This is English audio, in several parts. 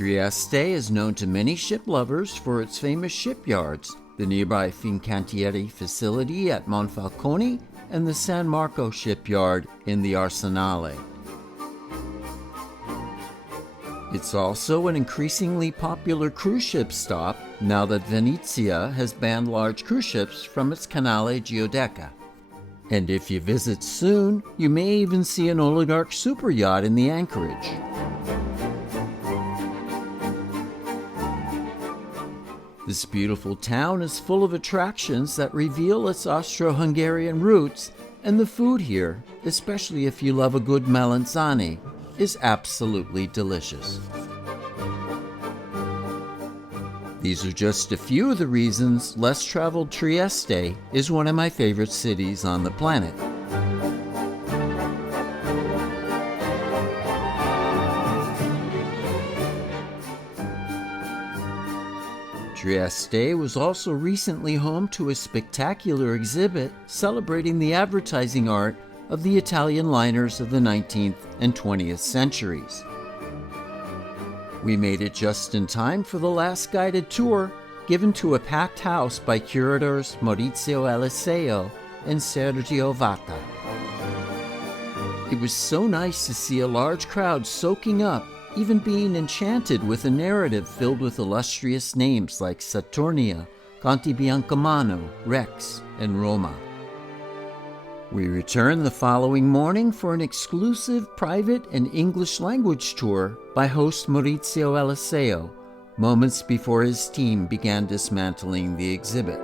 Trieste is known to many ship lovers for its famous shipyards, the nearby Fincantieri facility at Monfalcone and the San Marco shipyard in the Arsenale. It's also an increasingly popular cruise ship stop now that Venezia has banned large cruise ships from its Canale Geodeca. And if you visit soon, you may even see an oligarch superyacht in the anchorage. This beautiful town is full of attractions that reveal its Austro-Hungarian roots, and the food here, especially if you love a good melanzane, is absolutely delicious. These are just a few of the reasons less traveled Trieste is one of my favorite cities on the planet. Trieste was also recently home to a spectacular exhibit celebrating the advertising art of the Italian liners of the 19th and 20th centuries. We made it just in time for the last guided tour given to a packed house by curators Maurizio Eliseo and Sergio Vatta. It was so nice to see a large crowd soaking up, even being enchanted with a narrative filled with illustrious names like Saturnia, CONTE BIANCAMANO, Rex, and Roma. We returned the following morning for an exclusive private and English language tour by host Maurizio Eliseo, moments before his team began dismantling the exhibit.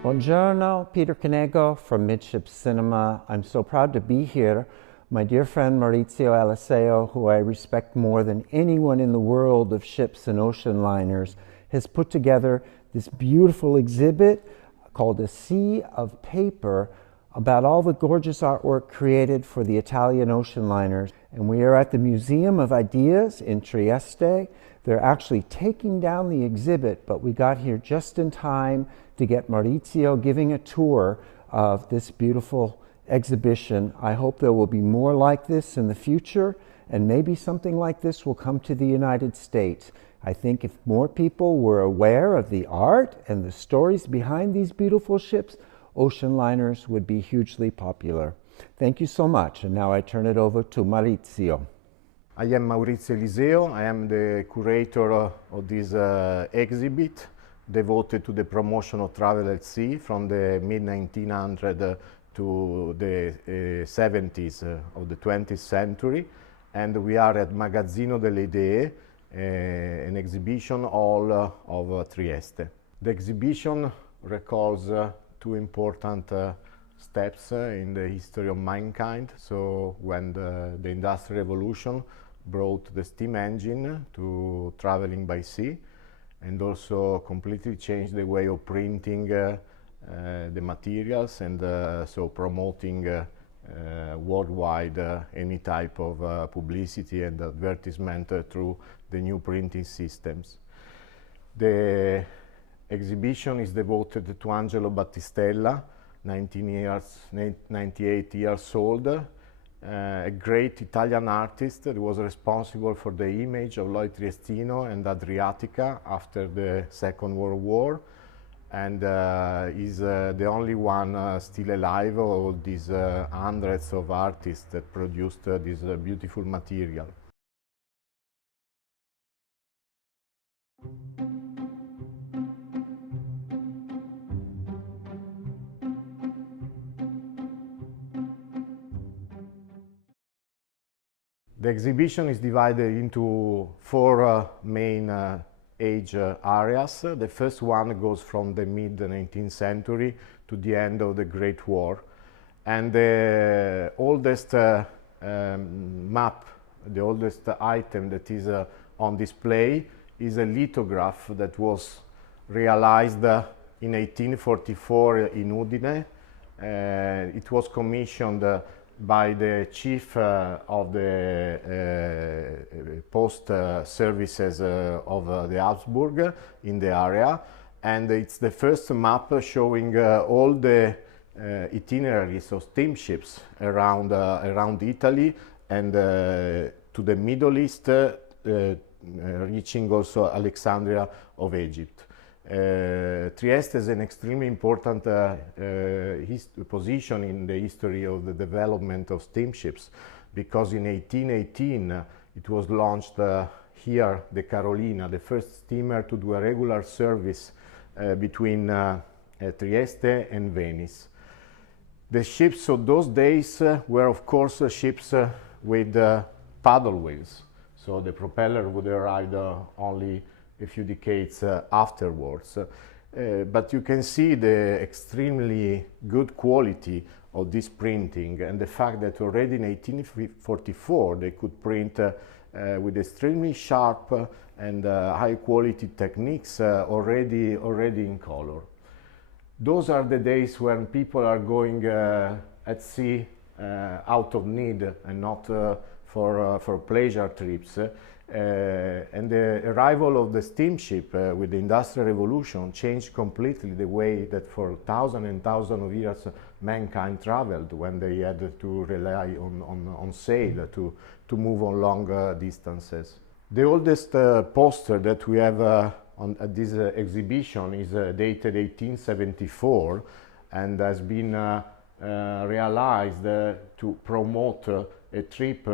Buongiorno, Peter Canego from Midship Cinema. I'm so proud to be here. My dear friend Maurizio Eliseo, who I respect more than anyone in the world of ships and ocean liners, has put together this beautiful exhibit called A Sea of Paper about all the gorgeous artwork created for the Italian ocean liners. And we are at the Museum of Ideas in Trieste. They're actually taking down the exhibit, but we got here just in time to get Maurizio giving a tour of this beautiful exhibition. I hope there will be more like this in the future, and maybe something like this will come to the United States. I think if more people were aware of the art and the stories behind these beautiful ships, ocean liners would be hugely popular. Thank you so much, and now I turn it over to Maurizio. I am Maurizio Eliseo. I am the curator of this exhibit devoted to the promotion of travel at sea from the mid-1900s to the 70s of the 20th century. And we are at Magazzino delle Idee, an exhibition hall of Trieste. The exhibition recalls two important steps in the history of mankind. So when the Industrial Revolution brought the steam engine to traveling by sea, and also completely changed the way of printing the materials, and so promoting worldwide any type of publicity and advertisement through the new printing systems. The exhibition is devoted to Angelo Battistella, 98 years old, a great Italian artist that was responsible for the image of Lloyd Triestino and Adriatica after the Second World War, and is the only one still alive of all these hundreds of artists that produced this beautiful material. The exhibition is divided into four main age areas. The first one goes from the mid-19th century to the end of the Great War. And the oldest map, the oldest item that is on display is a lithograph that was realized in 1844 in Udine. It was commissioned by the chief of the post services of the Habsburg in the area, and it's the first map showing all the itineraries of steamships around Italy and to the Middle East, reaching also Alexandria of Egypt. Trieste is an extremely important position in the history of the development of steamships, because in 1818 it was launched here, the Carolina, the first steamer to do a regular service between Trieste and Venice. The ships of those days were of course ships with paddle wheels, so the propeller would arrive only a few decades afterwards. But you can see the extremely good quality of this printing, and the fact that already in 1844 they could print with extremely sharp and high quality techniques already in color. Those are the days when people are going at sea out of need and not for pleasure trips. And the arrival of the steamship with the Industrial Revolution changed completely the way that for thousands and thousands of years mankind traveled, when they had to rely on sail to move on long distances. The oldest poster that we have at this exhibition is dated 1874 and has been realized to promote a trip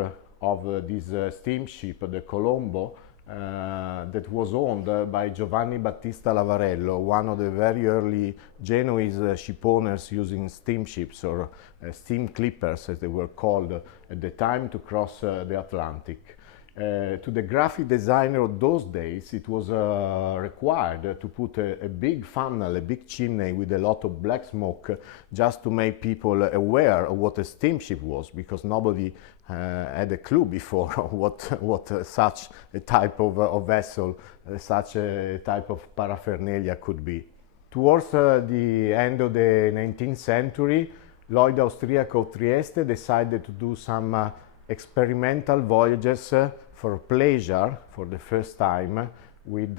of this steamship, the Colombo, that was owned by Giovanni Battista Lavarello, one of the very early Genoese ship owners using steamships, or steam clippers as they were called at the time, to cross the Atlantic. To the graphic designer of those days, it was required to put a big funnel, a big chimney with a lot of black smoke, just to make people aware of what a steamship was, because nobody had a clue before what such a type of vessel, such a type of paraphernalia could be. Towards the end of the 19th century, Lloyd Austriac of Trieste decided to do some experimental voyages for pleasure for the first time with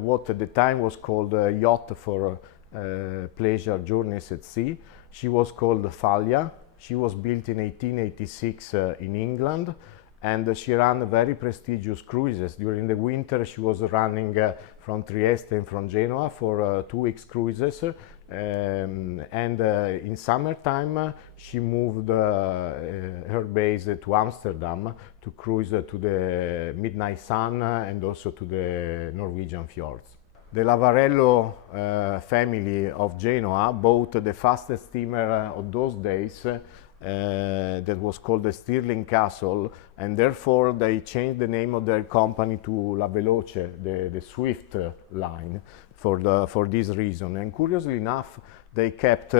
what at the time was called a yacht for pleasure journeys at sea. She was called Faglia. She was built in 1886 in England, and she ran very prestigious cruises. During the winter she was running from Trieste and from Genoa for 2 weeks cruises. And in summertime she moved her base to Amsterdam to cruise to the midnight sun and also to the Norwegian fjords. The Lavarello family of Genoa bought the fastest steamer of those days that was called the Stirling Castle, and therefore they changed the name of their company to La Veloce, the Swift line, for this reason. And curiously enough, they kept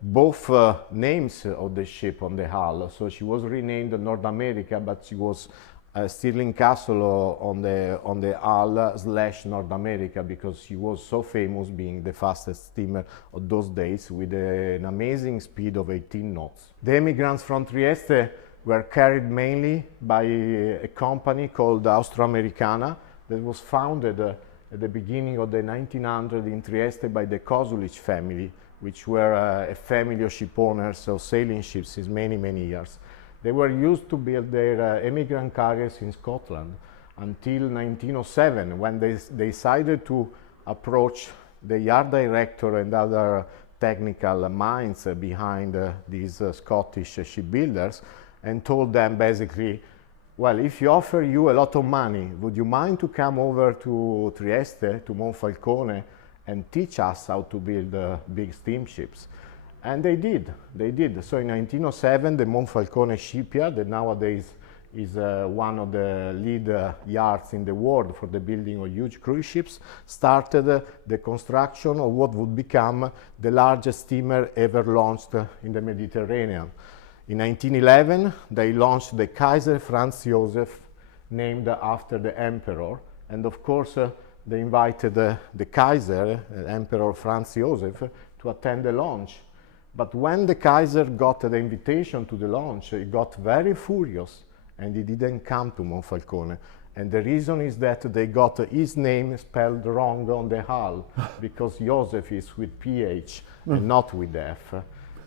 both names of the ship on the hull. So she was renamed North America, but she was Stirling Castle on the hull / North America, because she was so famous being the fastest steamer of those days with an amazing speed of 18 knots. The emigrants from Trieste were carried mainly by a company called Austro-Americana that was founded at the beginning of the 1900s in Trieste by the Cosulich family, which were a family of ship owners of sailing ships since many years. They were used to build their emigrant carriers in Scotland until 1907, when they decided to approach the yard director and other technical minds behind these Scottish shipbuilders, and told them basically, well, if you offer you a lot of money, would you mind to come over to Trieste, to Monfalcone, and teach us how to build big steamships? And they did. So in 1907, the Monfalcone shipyard, that nowadays is one of the lead yards in the world for the building of huge cruise ships, started the construction of what would become the largest steamer ever launched in the Mediterranean. In 1911, they launched the Kaiser Franz Joseph, named after the emperor, and of course they invited the Kaiser, Emperor Franz Joseph, to attend the launch. But when the Kaiser got the invitation to the launch, he got very furious and he didn't come to Monfalcone. And the reason is that they got his name spelled wrong on the hull because Joseph is with PH and not with F.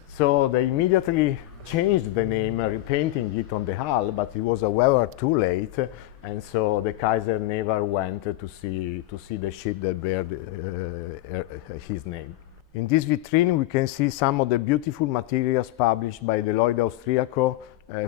So they immediately changed the name, repainting it on the hull, but it was however too late, and so the Kaiser never went to see the ship that bear his name. In this vitrine we can see some of the beautiful materials published by the Lloyd Austriaco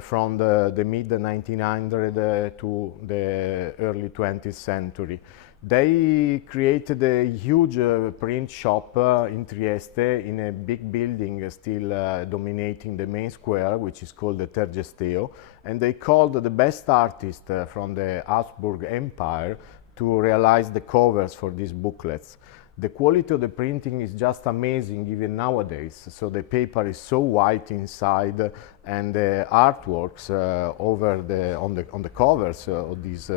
from the mid-1900 to the early 20th century. They created a huge print shop in Trieste in a big building still dominating the main square, which is called the Tergesteo, and they called the best artist from the Habsburg Empire to realize the covers for these booklets. The quality of the printing is just amazing even nowadays. So the paper is so white inside, and the artworks on the covers of these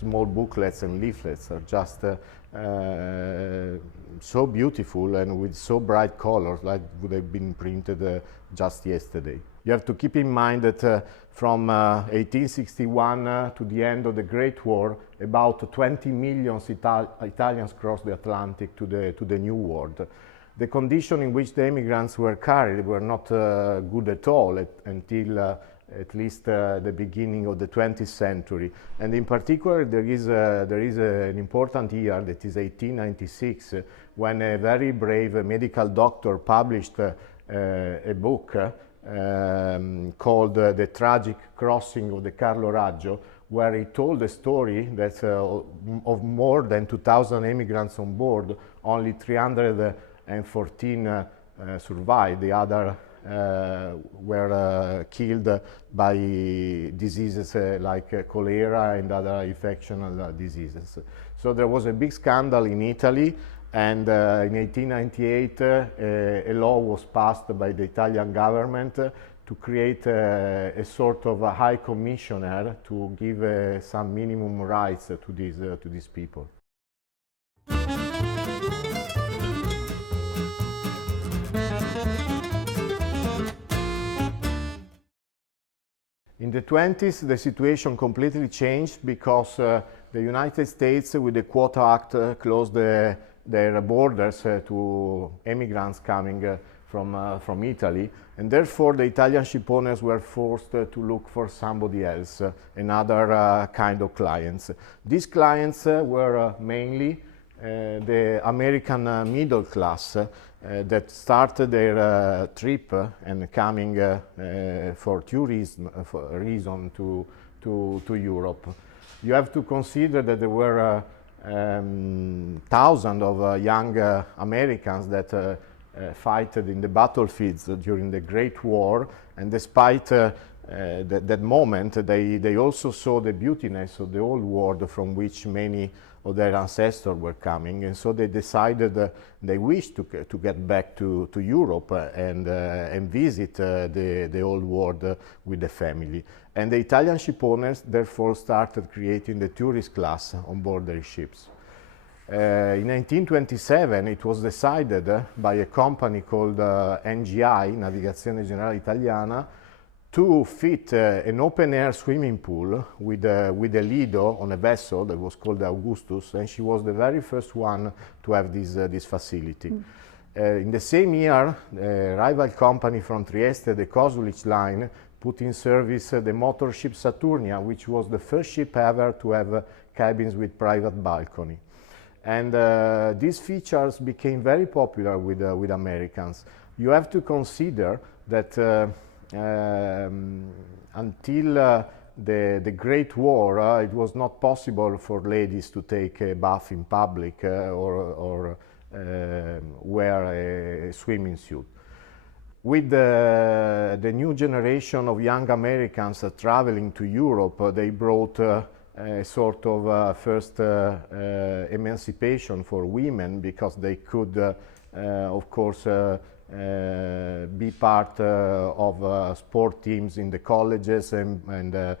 small booklets and leaflets are just so beautiful and with so bright colors, like would have been printed just yesterday. You have to keep in mind that from 1861 to the end of the Great War, about 20 million Italians crossed the Atlantic to the New World. The condition in which the immigrants were carried were not good at all until at least the beginning of the 20th century. And in particular, there is an important year, that is 1896, when a very brave medical doctor published a book called The Tragic Crossing of the Carlo Raggio, where he told a story that of more than 2,000 immigrants on board, only 314 survived. The other were killed by diseases like cholera and other infectional diseases. So there was a big scandal in Italy, and in 1898 a law was passed by the Italian government to create a sort of a high commissioner to give some minimum rights to these people. In the 20s, the situation completely changed because the United States, with the Quota Act, closed their borders to immigrants coming from Italy, and therefore the Italian ship owners were forced to look for somebody else, another kind of clients. These clients were mainly the American middle class that started their trip and coming for tourism reason to Europe. You have to consider that there were thousands of young Americans that fought in the battlefields during the Great War, and despite that moment, they also saw the beautiness of the old world from which many of their ancestors were coming, and so they decided they wished to get back to Europe and visit the old world with the family. And the Italian ship owners therefore started creating the tourist class on board their ships. In 1927 it was decided by a company called NGI, Navigazione Generale Italiana, to fit an open-air swimming pool with a lido on a vessel that was called Augustus, and she was the very first one to have this facility. In the same year, a rival company from Trieste, the Cosulich line, put in service the motor ship Saturnia, which was the first ship ever to have cabins with private balcony. And these features became very popular with Americans. You have to consider that until the Great War, it was not possible for ladies to take a bath in public or wear a swimming suit. With the new generation of young Americans traveling to Europe, they brought a sort of first emancipation for women, because they could, of course, be part of sport teams in the colleges and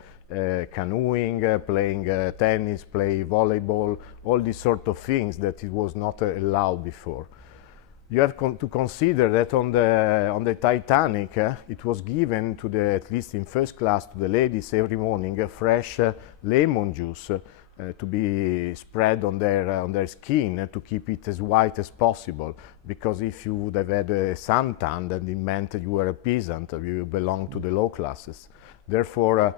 canoeing, playing tennis, play volleyball, all these sort of things that it was not allowed before. You have to consider that on the Titanic, it was given to at least in first class, to the ladies every morning, a fresh lemon juice to be spread on their skin to keep it as white as possible. Because if you would have had a suntan, then it meant that you were a peasant, you belonged to the low classes. Therefore,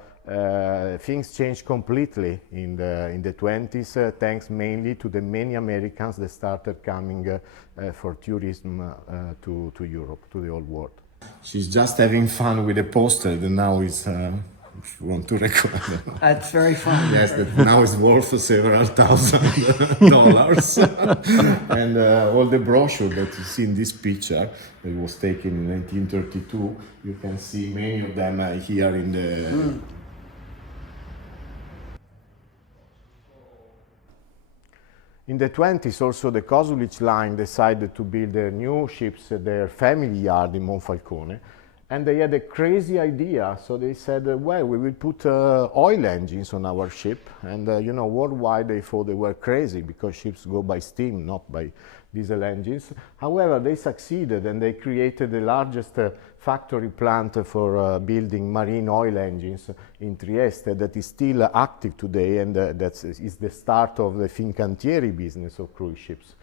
things changed completely in the 20s, thanks mainly to the many Americans that started coming for tourism to Europe, to the old world. She's just having fun with the poster that now is, if you want to record. That's very fun. Yes, that now is worth several $1,000s. And all the brochure that you see in this picture, that was taken in 1932, you can see many of them here in the... In the 20s, also the Cosulich line decided to build their new ships at their family yard in Monfalcone. And they had a crazy idea, so they said, well, we will put oil engines on our ship. And you know, worldwide they thought they were crazy because ships go by steam, not by diesel engines. However, they succeeded and they created the largest factory plant for building marine oil engines in Trieste that is still active today, and that is the start of the Fincantieri business of cruise ships.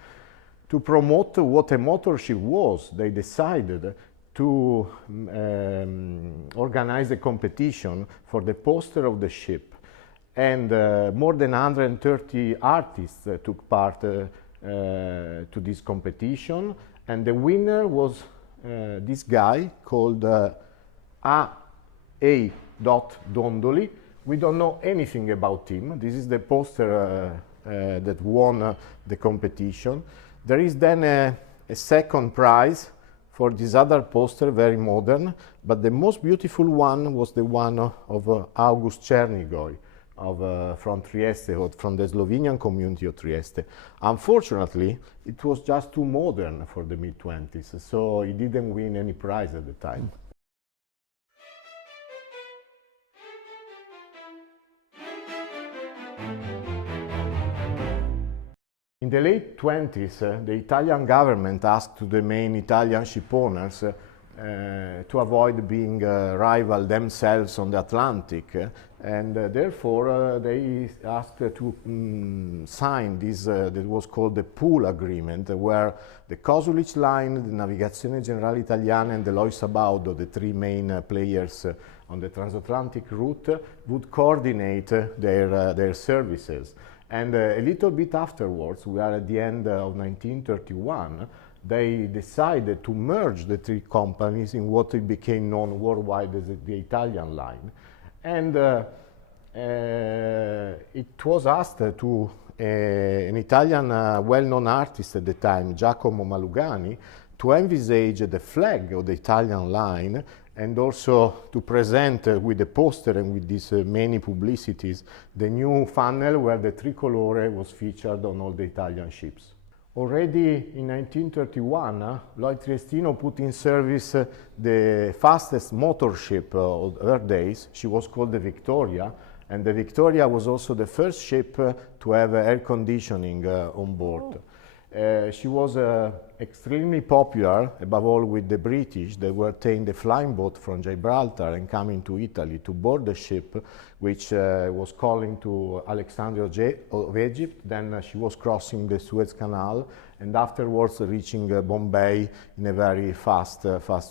To promote what a motor ship was, they decided to organize a competition for the poster of the ship, and more than 130 artists took part to this competition, and the winner was this guy called A. Dondoli. We don't know anything about him. This is the poster that won the competition. There is then a second prize for this other poster, very modern, but the most beautiful one was the one of August Černigoj from Trieste, or from the Slovenian community of Trieste. Unfortunately, it was just too modern for the mid-20s, so he didn't win any prize at the time. In the late 20s, the Italian government asked the main Italian ship owners to avoid being rival themselves on the Atlantic, and therefore they asked to sign this that was called the pool agreement, where the Cosulich line, the Navigazione Generale Italiana, and the Lloyd Sabaudo, the three main players on the transatlantic route, would coordinate their services. And a little bit afterwards, we are at the end of 1931, they decided to merge the three companies in what became known worldwide as the Italian line. And it was asked to an Italian well-known artist at the time, Giacomo Malugani, to envisage the flag of the Italian line, and also to present with the poster and with these many publicities the new funnel where the tricolore was featured on all the Italian ships. Already in 1931, Lloyd Triestino put in service the fastest motor ship of her days. She was called the Victoria, and the Victoria was also the first ship to have air conditioning on board. She was extremely popular, above all with the British. They were taking the flying boat from Gibraltar and coming to Italy to board the ship, which was calling to Alexandria of Egypt. Then she was crossing the Suez Canal, and afterwards reaching Bombay in a very fast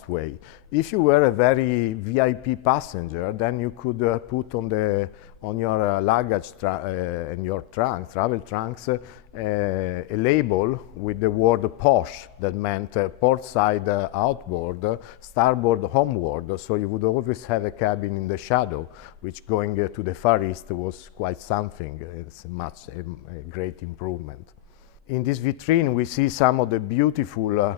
way. If you were a very VIP passenger, then you could put on your luggage and your travel trunks, a label with the word posh, that meant port side outboard, starboard homeward, so you would always have a cabin in the shadow, which going to the Far East was quite something. It's a great improvement. In this vitrine we see some of the beautiful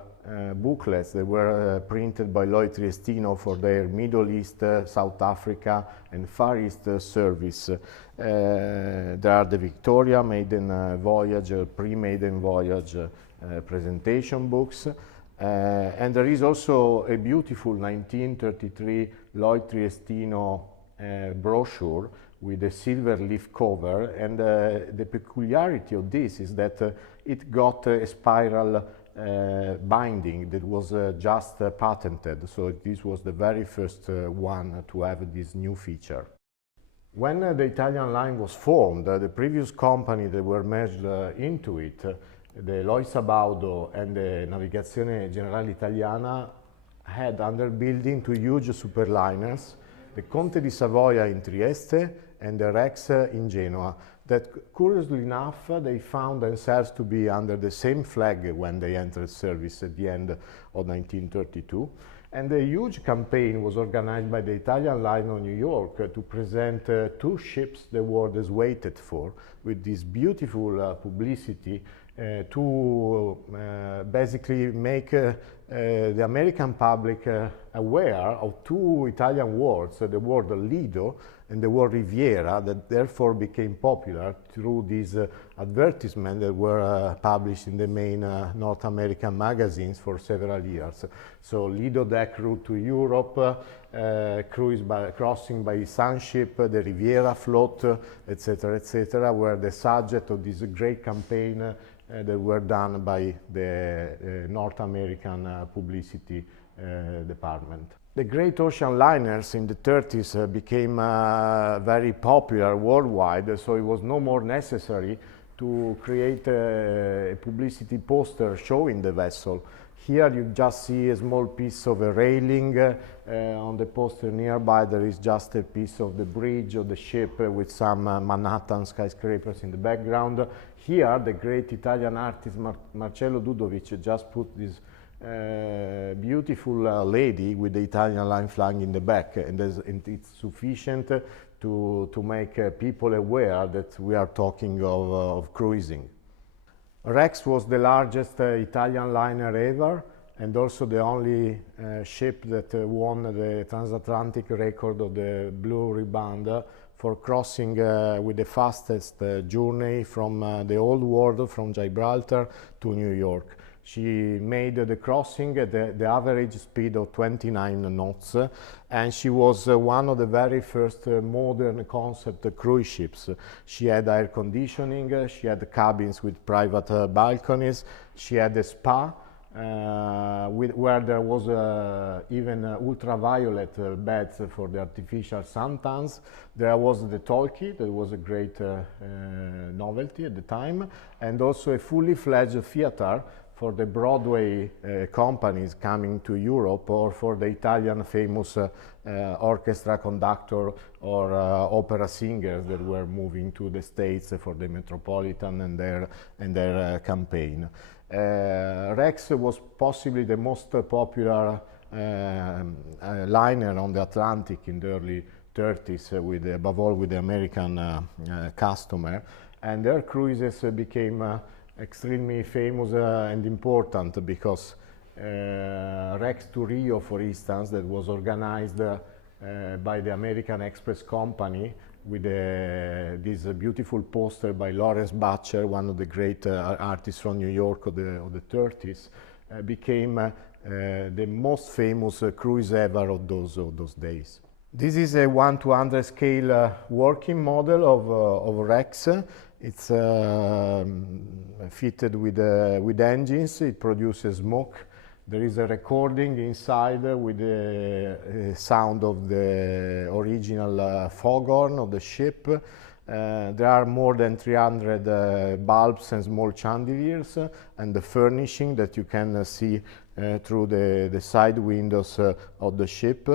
booklets that were printed by Lloyd Triestino for their Middle East, South Africa and Far East service. There are the Victoria maiden voyage, pre-maiden voyage presentation books, and there is also a beautiful 1933 Lloyd Triestino brochure with a silver leaf cover, and the peculiarity of this is that it got a spiral binding that was just patented. So this was the very first one to have this new feature. When the Italian line was formed, the previous company that were merged into it, the Lloyd Sabaudo and the Navigazione Generale Italiana, had under building two huge superliners, the Conte di Savoia in Trieste and the Rex in Genoa, that curiously enough they found themselves to be under the same flag when they entered service at the end of 1932. And a huge campaign was organized by the Italian line of New York to present two ships the world has waited for, with this beautiful publicity to basically make the American public aware of two Italian words, the word Lido and the word Riviera, that therefore became popular through these advertisements that were published in the main North American magazines for several years. So Lido deck route to Europe, crossing by Sunship, the Riviera float, etc., were the subject of this great campaign that were done by the North American publicity department. The great ocean liners in the 30s became very popular worldwide, so it was no more necessary to create a publicity poster showing the vessel. Here you just see a small piece of a railing. On the poster nearby there is just a piece of the bridge of the ship with some Manhattan skyscrapers in the background. Here the great Italian artist Marcello Dudovic just put this beautiful lady with the Italian line flag in the back, and it's sufficient to make people aware that we are talking of cruising. Rex was the largest Italian liner ever, and also the only ship that won the transatlantic record of the Blue Riband for crossing with the fastest journey from the old world, from Gibraltar to New York. She made the crossing at the average speed of 29 knots, and she was one of the very first modern concept cruise ships. She had air conditioning, she had cabins with private balconies, she had a spa where there was even ultraviolet beds for the artificial suntans. There was the talkie, that was a great novelty at the time, and also a fully fledged theater for the Broadway companies coming to Europe, or for the Italian famous orchestra conductor or opera singers that were moving to the States for the Metropolitan and their campaign. Rex was possibly the most popular liner on the Atlantic in the early 30s, above all with the American customer, and their cruises became extremely famous and important because Rex to Rio, for instance, that was organized by the American Express Company with this beautiful poster by Lawrence Butcher, one of the great artists from New York of the 30s, became the most famous cruise ever of those days. This is a 1:100 scale working model of Rex. It's fitted with engines. It produces smoke. There is a recording inside with the sound of the original foghorn of the ship. There are more than 300 bulbs and small chandeliers, and the furnishing that you can see through the side windows of the ship.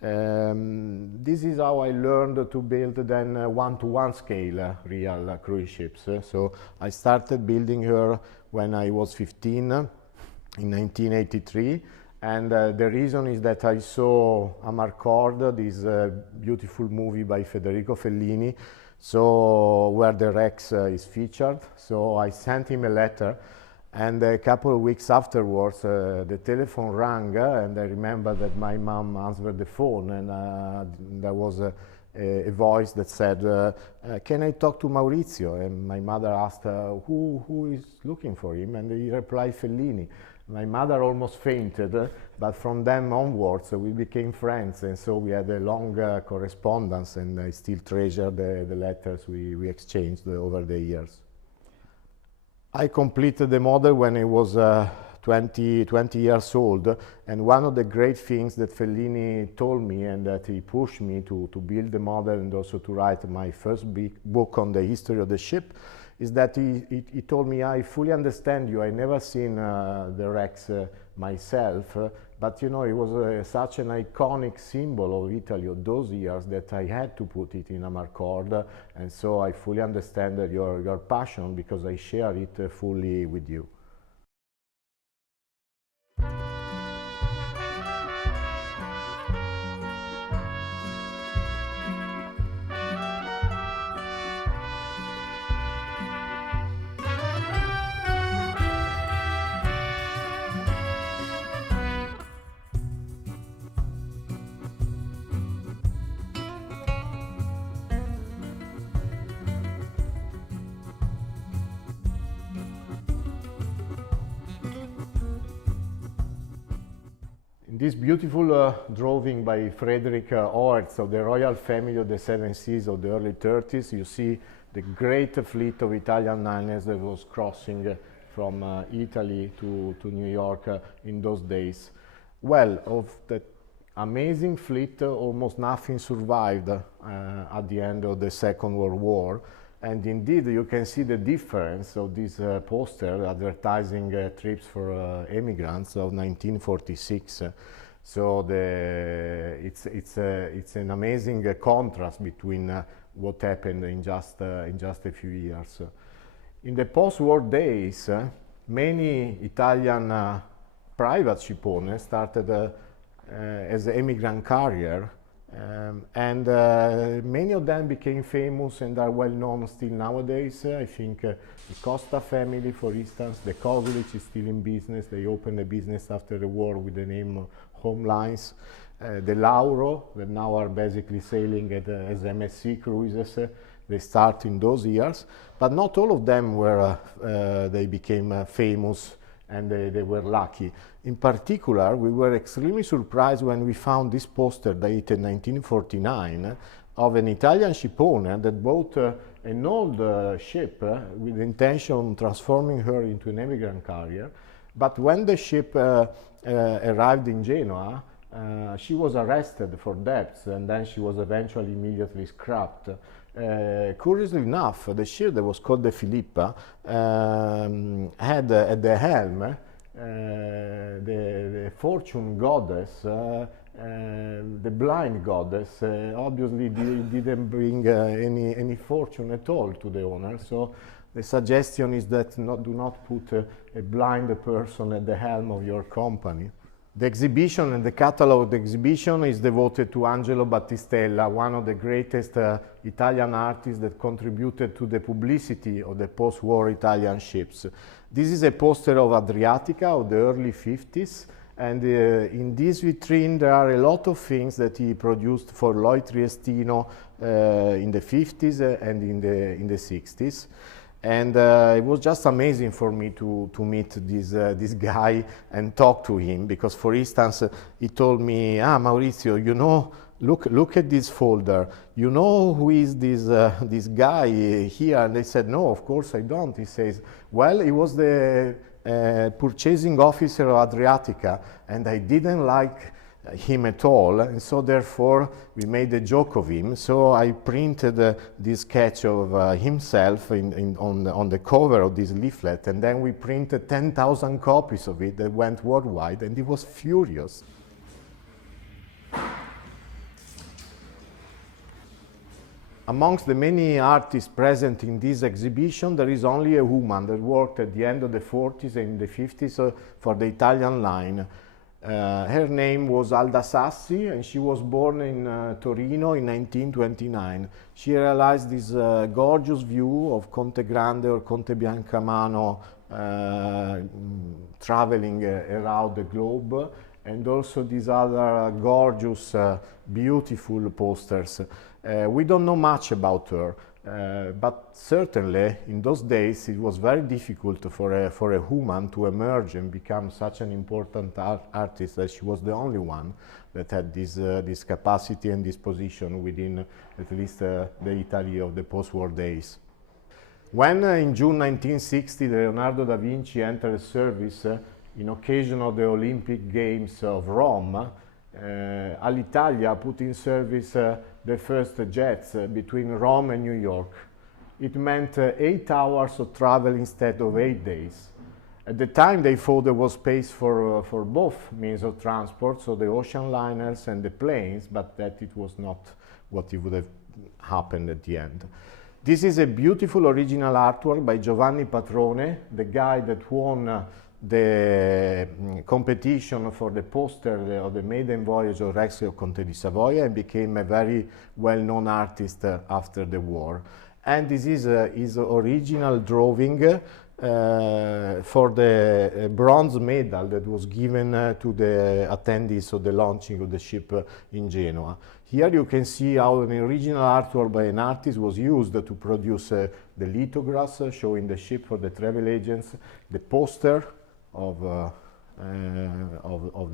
This is how I learned to build then 1:1 scale real cruise ships. So I started building her when I was 15 in 1983, and the reason is that I saw Amacord, this beautiful movie by Federico Fellini, so where the Rex is featured. So I sent him a letter, and a couple of weeks afterwards the telephone rang, and I remember that my mom answered the phone, and there was a voice that said, can I talk to Maurizio? And my mother asked, who is looking for him? And he replied, Fellini. My mother almost fainted, but from then onwards we became friends, and so we had a long correspondence, and I still treasure the letters we exchanged over the years. I completed the model when I was 20 years old. And one of the great things that Fellini told me and that he pushed me to build the model and also to write my first big book on the history of the ship is that he told me, I fully understand you, I never seen the Rex myself, but you know, it was such an iconic symbol of Italy of those years that I had to put it in Amacord, and so I fully understand your passion because I share it fully with you. This beautiful drawing by Frederick Oertz of the royal family of the Seven Seas of the early 30s, you see the great fleet of Italian liners that was crossing from Italy to New York in those days. Well, of that amazing fleet, almost nothing survived at the end of the Second World War. And indeed, you can see the difference of this poster advertising trips for immigrants of 1946. So it's an amazing contrast between what happened in just a few years. In the post-war days, many Italian private ship owners started as an immigrant carrier. And many of them became famous and are well known still nowadays. I think the Costa family, for instance, the Cosulich is still in business. They opened a business after the war with the name Home Lines. The Lauro, that now are basically sailing as MSC cruises, they start in those years. But not all of them were, they became famous and they were lucky. In particular, we were extremely surprised when we found this poster dated 1949 of an Italian ship owner that bought an old ship with the intention of transforming her into an immigrant carrier. But when the ship arrived in Genoa, she was arrested for debts and then she was eventually immediately scrapped. Curiously enough, the ship that was called the Filippa had at the helm the fortune goddess, the blind goddess, obviously didn't bring any fortune at all to the owner. So the suggestion is that do not put a blind person at the helm of your company. The exhibition and the catalog of the exhibition is devoted to Angelo Battistella, one of the greatest Italian artists that contributed to the publicity of the post-war Italian ships. This is a poster of Adriatica of the early 50s, and in this vitrine there are a lot of things that he produced for Lloyd Triestino in the 50s and in the 60s. And it was just amazing for me to meet this guy and talk to him, because, for instance, he told me, Maurizio, you know, look at this folder. You know who is this guy here? And I said, no, of course I don't. He says, well, he was the purchasing officer of Adriatica, and I didn't like him at all, and so therefore we made a joke of him. So I printed this sketch of himself on the cover of this leaflet, and then we printed 10,000 copies of it that went worldwide, and he was furious. Amongst the many artists present in this exhibition, there is only a woman that worked at the end of the 40s and the 50s for the Italian line. Her name was Alda Sassi, and she was born in Torino in 1929. She realized this gorgeous view of Conte Grande or Conte Biancamano traveling around the globe, and also these other gorgeous, beautiful posters. We don't know much about her. But certainly in those days it was very difficult for a woman to emerge and become such an important artist, as she was the only one that had this capacity and this position within at least the Italy of the post-war days. When in June 1960 Leonardo da Vinci entered service, in occasion of the Olympic Games of Rome, Alitalia put in service the first jets between Rome and New York. It meant 8 hours of travel instead of 8 days. At the time, they thought there was space for both means of transport, so the ocean liners and the planes, but that it was not what it would have happened at the end. This is a beautiful original artwork by Giovanni Patrone, the guy that won the competition for the poster of the maiden voyage of Rex of Conte di Savoia and became a very well-known artist after the war. And this is his original drawing for the bronze medal that was given to the attendees of the launching of the ship in Genoa. Here you can see how an original artwork by an artist was used to produce the lithographs showing the ship for the travel agents, the poster of the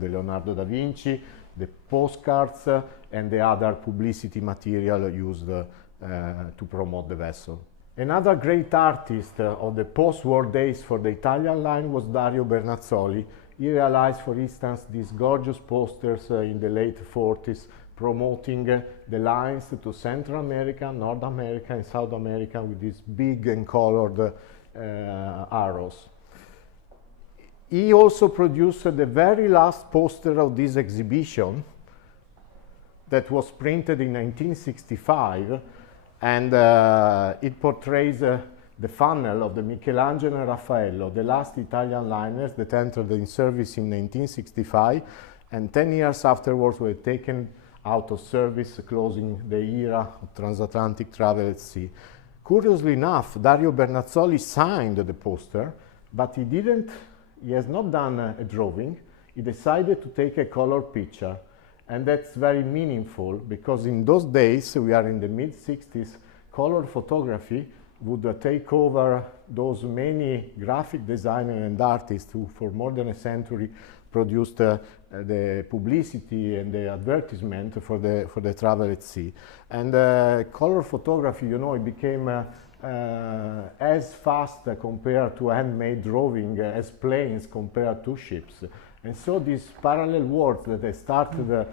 Leonardo da Vinci, the postcards, and the other publicity material used to promote the vessel. Another great artist of the post-war days for the Italian line was Dario Bernazzoli. He realized, for instance, these gorgeous posters in the late 40s promoting the lines to Central America, North America, and South America with these big and colored arrows. He also produced the very last poster of this exhibition that was printed in 1965, and it portrays the funnel of the Michelangelo and Raffaello, the last Italian liners that entered in service in 1965, and 10 years afterwards were taken out of service, closing the era of transatlantic travel at sea. Curiously enough, Dario Bernazzoli signed the poster, but he has not done a drawing. He decided to take a color picture. And that's very meaningful because in those days, we are in the mid-60s, color photography would take over those many graphic designers and artists who for more than a century produced the publicity and the advertisement for the travel at sea. And color photography, you know, it became as fast compared to handmade drawing as planes compared to ships. And so these parallel works that they started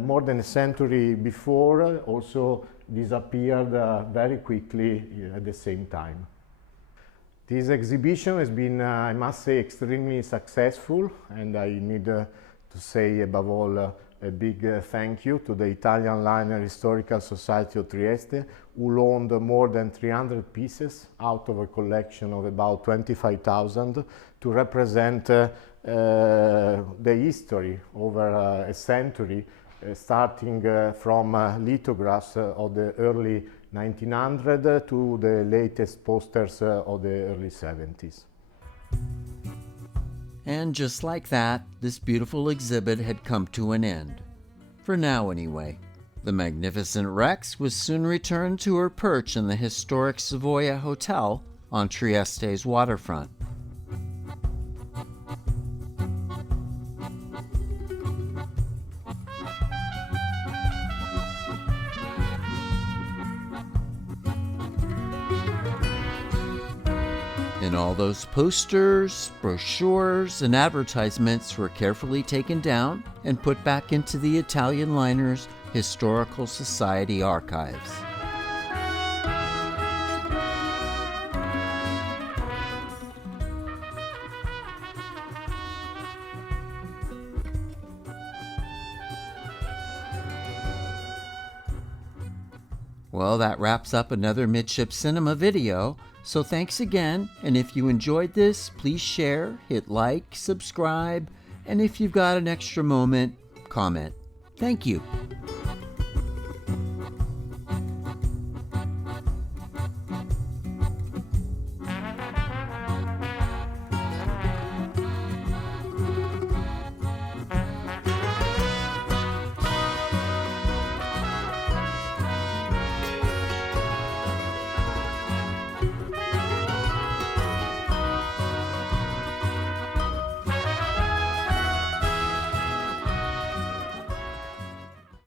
more than a century before also disappeared very quickly at the same time. This exhibition has been, I must say, extremely successful, and I need to say above all a big thank you to the Italian Liner Historical Society of Trieste, who loaned more than 300 pieces out of a collection of about 25,000 to represent the history over a century, starting from lithographs of the early 1900 to the latest posters of the early 70s. And just like that, this beautiful exhibit had come to an end. For now, anyway. The magnificent Rex was soon returned to her perch in the historic SAVOIA Hotel on Trieste's waterfront. And all those posters, brochures, and advertisements were carefully taken down and put back into the Italian Liners Historical Society archives. Well, that wraps up another Midship Cinema video. So thanks again, and if you enjoyed this, please share, hit like, subscribe, and if you've got an extra moment, comment. Thank you.